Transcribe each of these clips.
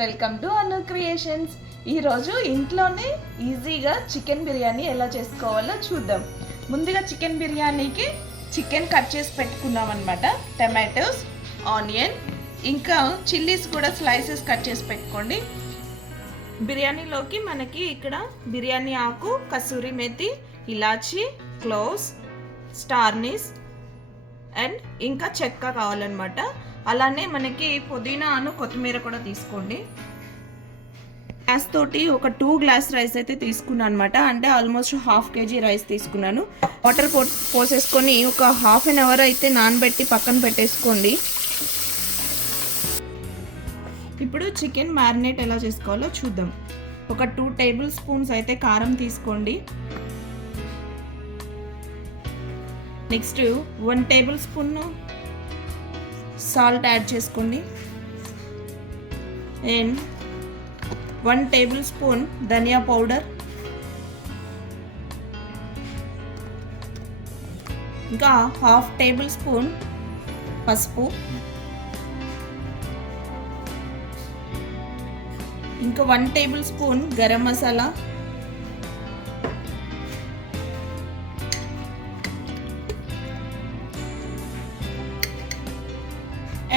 Welcome to Anu creations. ఈరోజు ఇంట్లోనే ఈజీగా చికెన్ బిర్యానీ ఎలా చేసుకోవాలో చూద్దాం. ముందుగా చికెన్ బిర్యానీకి చికెన్ కట్ చేసి పెట్టుకున్నాం అనమాట. టమాటోస్, ఆనియన్, ఇంకా చిల్లీస్ కూడా స్లైసెస్ కట్ చేసి పెట్టుకోండి. బిర్యానీలోకి మనకి ఇక్కడ బిర్యానీ ఆకు, కసూరి మేతి, ఇలాచి, క్లోవ్స్, స్టార్నిస్ అండ్ ఇంకా చెక్క కావాలన్నమాట. అలానే మనకి పుదీనాను, కొత్తిమీర కూడా తీసుకోండి. గ్లాస్ తోటి ఒక 2 గ్లాస్ రైస్ అయితే తీసుకున్నాను అనమాట. అంటే ఆల్మోస్ట్ 1/2 kg రైస్ తీసుకున్నాను. వాటర్ పోసేసుకొని ఒక 1/2 అవర్ అయితే నానబెట్టి పక్కన పెట్టేసుకోండి. ఇప్పుడు చికెన్ మ్యారినేట్ ఎలా చేసుకోవాలో చూద్దాం. ఒక 2 టేబుల్ స్పూన్స్ అయితే కారం తీసుకోండి. Next 1 tablespoon salt add చేసుకోండి. అండ్ 1 టేబుల్ స్పూన్ ధనియా పౌడర్, ఇంకా 1/2 టేబుల్ స్పూన్ పసుపు, ఇంకా 1 tablespoon garam masala,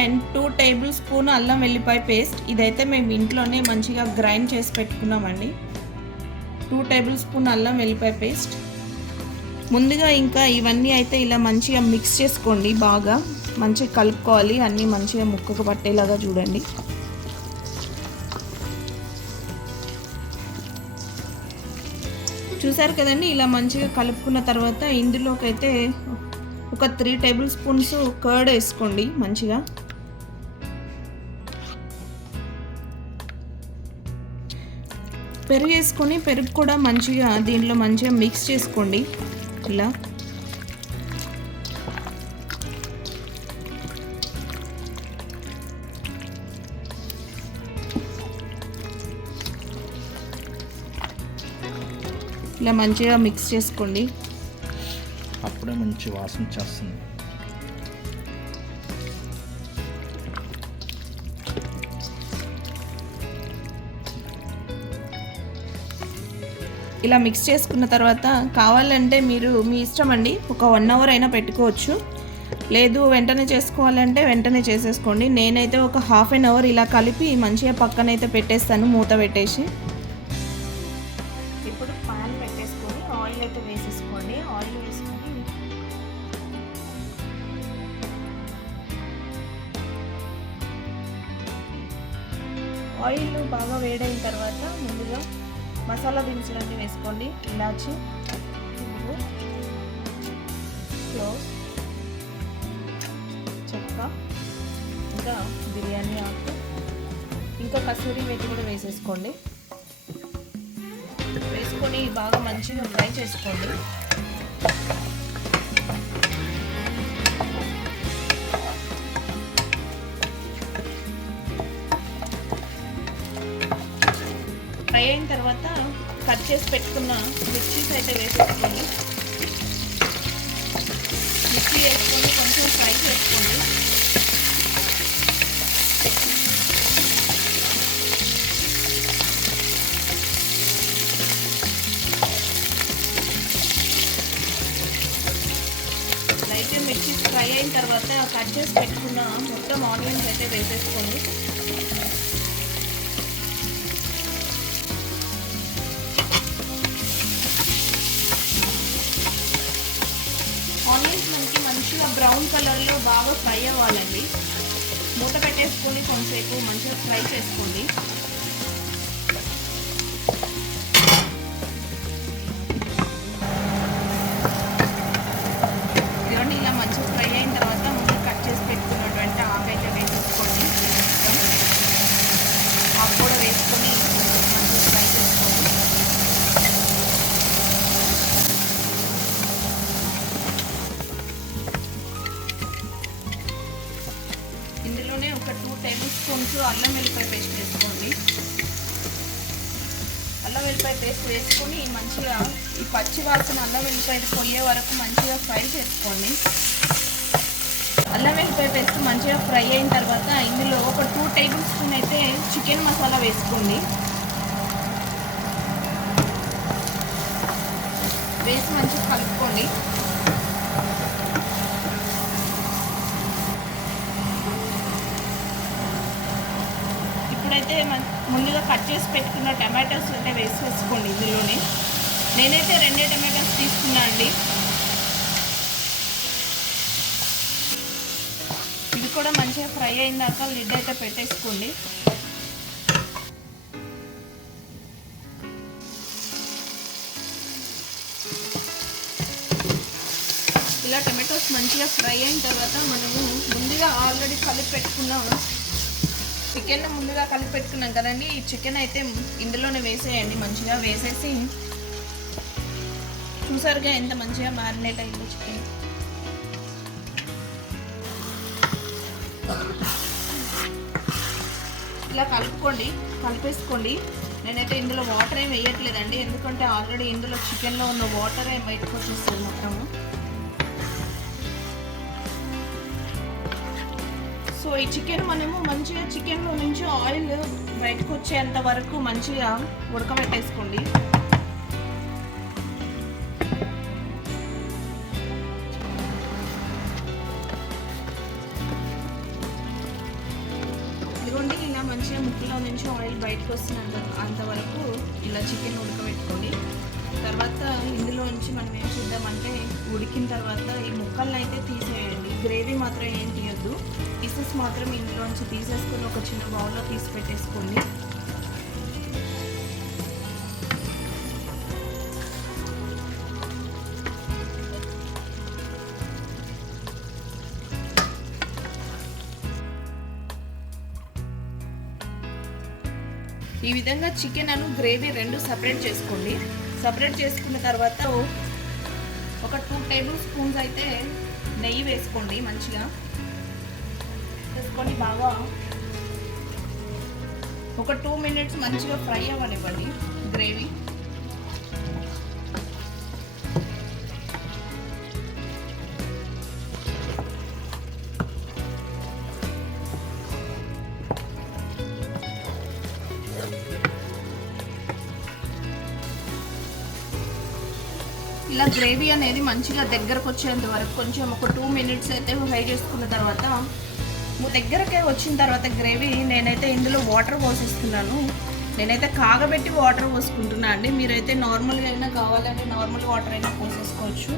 and 2 tablespoon అల్లం వెల్లిపాయ పేస్ట్. ఇదైతే మేము ఇంట్లోనే మంచిగా గ్రైండ్ చేసి పెట్టుకున్నామండి. 2 టేబుల్ స్పూన్ అల్లం వెల్లిపాయ పేస్ట్. ముందుగా ఇంకా ఇవన్నీ అయితే ఇలా మంచిగా మిక్స్ చేసుకోండి. బాగా మంచిగా కలుపుకోవాలి. అన్నీ మంచిగా ముక్కకు పట్టేలాగా చూడండి. చూసారు కదండి, ఇలా మంచిగా కలుపుకున్న తర్వాత ఇందులోకి అయితే ఒక 3 టేబుల్ స్పూన్స్ కర్డ్ వేసుకోండి. మంచిగా పెరుగు వేసుకొని పెరుగు కూడా మంచిగా దీనిలో మంచిగా మిక్స్ చేసుకోండి. ఇలా ఇలా మంచిగా మిక్స్ చేసుకోండి. అప్పుడే మంచి వాసన చేస్తుంది. ఇలా మిక్స్ చేసుకున్న తర్వాత కావాలంటే మీరు మీ ఇష్టం అండి, ఒక 1 అవర్ అయినా పెట్టుకోవచ్చు. లేదు వెంటనే చేసుకోవాలంటే వెంటనే చేసేసుకోండి. నేనైతే ఒక 1/2 అవర్ ఇలా కలిపి మంచిగా పక్కనైతే పెట్టేస్తాను, మూత పెట్టేసి. ఇప్పుడు పాన్ పెట్టేసుకొని ఆయిల్ అయితే వేసేసుకోండి. ఆయిల్ వేసుకొని ఆయిల్ బాగా వేడైన తర్వాత ముందుగా మసాలా దినుసులన్నీ వేసుకోండి. ఇలాచి, క్లోవ్స్, చెక్క, ఇంకా బిర్యానీ ఆకు, ఇంకా కసూరి మేతి కూడా వేసేసుకోండి. వేసుకొని బాగా మంచిగా ఫ్రై చేసుకోండి. ఫ్రై అయిన తర్వాత కట్ చేసి పెట్టుకున్న మిర్చీస్ అయితే వేసేసుకోండి. మిర్చి వేసుకొని కొంచెం ఫ్రై చేసుకోండి. లైట్గా మిర్చి ఫ్రై అయిన తర్వాత కట్ చేసి పెట్టుకున్న మొత్తం ఆనియన్స్ అయితే వేసేసుకోండి. ఆనియన్స్ మనకి మంచిగా బ్రౌన్ కలర్లో బాగా ఫ్రై అవ్వాలండి. మూత పెట్టేసుకొని కొంతసేపు మంచిగా ఫ్రై చేసుకోండి. ఇదిగోండి, ఇలా మంచిగా ఫ్రై అయిన తర్వాత ముందు కట్ చేసి పెట్టుకున్నటువంటి ఆకైతే వేసేసుకోండి. ఆకు కూడా వేసుకొని మంచిగా ఫ్రై చేసుకోండి. ఇందులోనే ఒక 2 టేబుల్ స్పూన్స్ అల్లం వెల్లిపాయ పేస్ట్ వేసుకోండి. అల్లం వెల్లిపాయ పేస్ట్ వేసుకొని మంచిగా ఈ పచ్చి వాసన అల్లం వెల్లిపాయ పోయే వరకు మంచిగా ఫ్రై చేసుకోండి. అల్లం వెల్లిపాయ పేస్ట్ మంచిగా ఫ్రై అయిన తర్వాత ఇందులో ఒక 2 టేబుల్ స్పూన్ అయితే చికెన్ మసాలా వేసుకోండి. వేసి మంచిగా కలుపుకోండి. ఇప్పుడైతే ముందుగా కట్ చేసి పెట్టుకున్న టమాటోస్ అంటే వేసుకోండి ఇందులోనే. నేనైతే 2 టమాటోస్ తీసుకున్నా అండి. ఇవి కూడా మంచిగా ఫ్రై అయినాక లిడ్ అయితే పెట్టేసుకోండి. ఇలా టమాటోస్ మంచిగా ఫ్రై అయిన తర్వాత మనము ముందుగా ఆల్రెడీ కలిపి పెట్టుకున్నాం కదండి. ఈ చికెన్ అయితే ఇందులోనే వేసేయండి. మంచిగా వేసేసి చూసారుగా ఎంత మంచిగా మ్యారినేట్ అయిందో చికెన్. ఇలా కలిపేసుకోండి. నేనైతే ఇందులో వాటర్ ఏం వేయట్లేదండి, ఎందుకంటే ఆల్రెడీ ఇందులో చికెన్లో ఉన్న వాటర్ ఏం బయటకు వచ్చేస్తుంది మొత్తము. సో ఈ చికెన్ మనము మంచిగా చికెన్లో నుంచి ఆయిల్ బయటకు వచ్చేంత వరకు మంచిగా ఉడకబెట్టేసుకోండి. ఇదిగోండి, ఇలా మంచిగా ముక్కలో నుంచి ఆయిల్ బయటకు వస్తున్నంత అంతవరకు ఇలా చికెన్ ఉడకబెట్టుకోండి. తర్వాత ఇందులో నుంచి మనం ఏం చేద్దామంటే ఉడికిన తర్వాత ఈ ముక్కలను అయితే తీసేయండి. గ్రేవీ మాత్రం ఏం తీయొద్దు, పీసెస్ మాత్రం ఇందులోంచి తీసేసుకొని ఒక చిన్న బౌల్లో తీసి పెట్టేసుకోండి. ఈ విధంగా చికెన్ అను గ్రేవీ రెండు సపరేట్ చేసుకోండి. సపరేట్ చేసుకున్న తర్వాత ఒక 2 టేబుల్ స్పూన్స్ అయితే నెయ్యి వేసుకోండి. మంచిగా వేసుకొని బాగా ఒక 2 మినిట్స్ మంచిగా ఫ్రై అవ్వనివ్వండి గ్రేవీ. ఇలా గ్రేవీ అనేది మంచిగా దగ్గరకు వచ్చేంత వరకు కొంచెం ఒక 2 మినిట్స్ అయితే ఫ్రై చేసుకున్న తర్వాత దగ్గరకే వచ్చిన తర్వాత గ్రేవీ నేనైతే ఇందులో వాటర్ పోసేస్తున్నాను. నేనైతే కాగబెట్టి వాటర్ పోసుకుంటున్నా అండి. మీరైతే నార్మల్గా అయినా కావాలంటే నార్మల్ వాటర్ అయినా పోసేసుకోవచ్చు.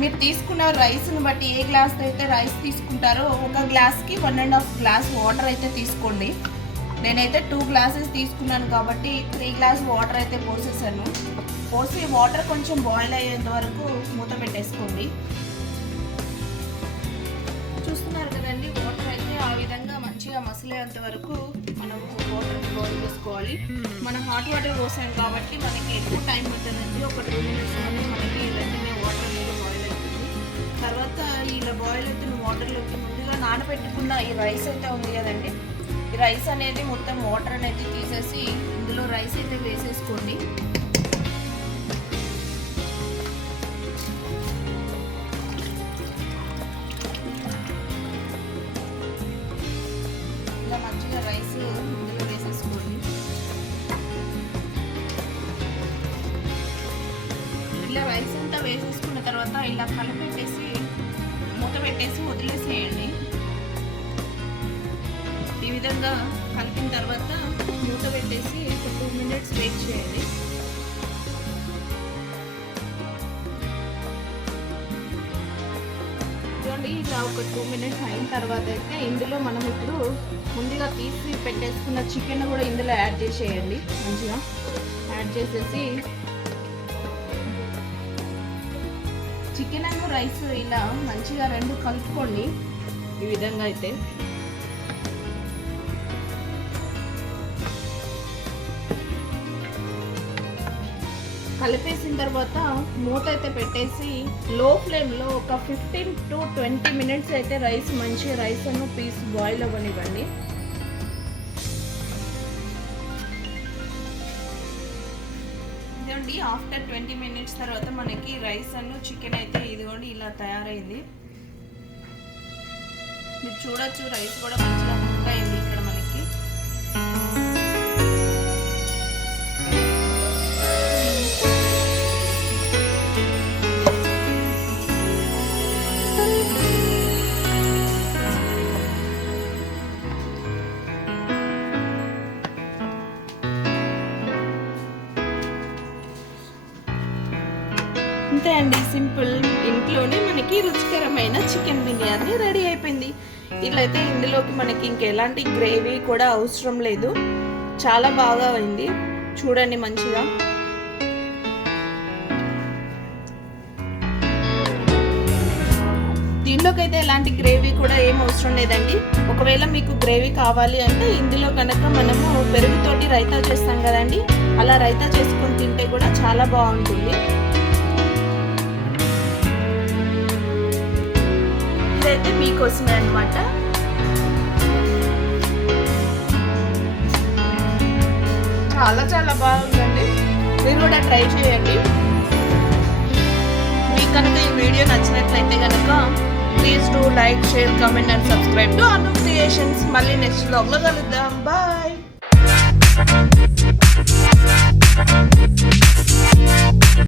మీరు తీసుకున్న రైస్ని బట్టి ఏ గ్లాస్ అయితే రైస్ తీసుకుంటారో ఒక గ్లాస్కి 1.5 గ్లాస్ వాటర్ అయితే తీసుకోండి. నేనైతే 2 గ్లాసెస్ తీసుకున్నాను కాబట్టి 3 గ్లాస్ వాటర్ అయితే పోసేసాను. పోసి వాటర్ కొంచెం బాయిల్ అయ్యేంత వరకు మూత పెట్టేసుకోండి. చూస్తున్నారు కదండి, వాటర్ అయితే ఆ విధంగా మంచిగా మసిలేంత వరకు మనము వాటర్ బాయిల్ చేసుకోవాలి. మనం హాట్ వాటర్ పోసాం కాబట్టి మనకి ఎక్కువ టైం పడుతుందండి. ఒక 2 మినిట్స్ అనేది మనకి వెంటనే వాటర్ అనేది బాయిల్ అవుతుంది. తర్వాత ఇలా బాయిల్ అవుతున్న వాటర్లోకి ముందుగా నానబెట్టుకున్న ఈ రైస్ అయితే ఉంది కదండి, ఈ రైస్ అనేది మొత్తం వాటర్ అనేది తీసేసి ఇందులో రైస్ అయితే వేసేసుకోండి. ఇలా మంచిగా రైస్ ఇందులో వేసేసుకోండి. ఇలా రైస్ అంతా వేసేసుకున్న తర్వాత ఇలా కలిపెట్టేసి మూత పెట్టేసి వదిలేసేయండి. ఈ విధంగా కలిపిన తర్వాత మూత పెట్టేసి ఒక 2 మినిట్స్ వెయిట్ చేయండి. చూడండి, ఇలా ఒక 2 మినిట్స్ అయిన తర్వాత అయితే ఇందులో మనం ఇప్పుడు ముందుగా తీసి పెట్టేసుకున్న చికెన్ కూడా ఇందులో యాడ్ చేసేయండి. మంచిగా యాడ్ చేసేసి చికెన్ అండ్ రైస్ ఇలా మంచిగా రెండు కలుపుకోండి. ఈ విధంగా అయితే కలిపేసిన తర్వాత మూత అయితే పెట్టేసి లో ఫ్లేమ్లో ఒక 15 to 20 మినిట్స్ అయితే మంచిగా రైస్ అను పీస్ బాయిల్ అవ్వనివ్వండి. ఇదిగోండి, ఆఫ్టర్ 20 మినిట్స్ తర్వాత మనకి రైస్ అను చికెన్ అయితే ఇదిగోండి ఇలా తయారైంది. మీరు చూడొచ్చు రైస్ కూడా మంచిగా కుక్ అయింది ఇక్కడ మనకి. అంతే అండి, సింపుల్. ఇంట్లోనే మనకి రుచికరమైన చికెన్ బిర్యానీ రెడీ అయిపోయింది. ఇట్లయితే ఇందులోకి మనకి ఇంకెలాంటి గ్రేవీ కూడా అవసరం లేదు. చాలా బాగా అయింది చూడండి మంచిగా. దీంట్లోకి అయితే ఎలాంటి గ్రేవీ కూడా ఏం అవసరం లేదండి. ఒకవేళ మీకు గ్రేవీ కావాలి అంటే ఇందులో కనుక మనము పెరుగుతోటి రైతా చేస్తాం కదండి, అలా రైతా చేసుకొని తింటే కూడా చాలా బాగుంటుంది. ఇదైతే మీకోసమే అన్నమాట. చాలా చాలా బాగుందండి, మీరు కూడా ట్రై చేయండి. మీకు కనుక ఈ వీడియో నచ్చినట్లయితే కనుక please do like, share, comment and subscribe to Anu creations. మళ్ళీ నెక్స్ట్ వ్లాగ్లో కలుద్దాం. బాయ్.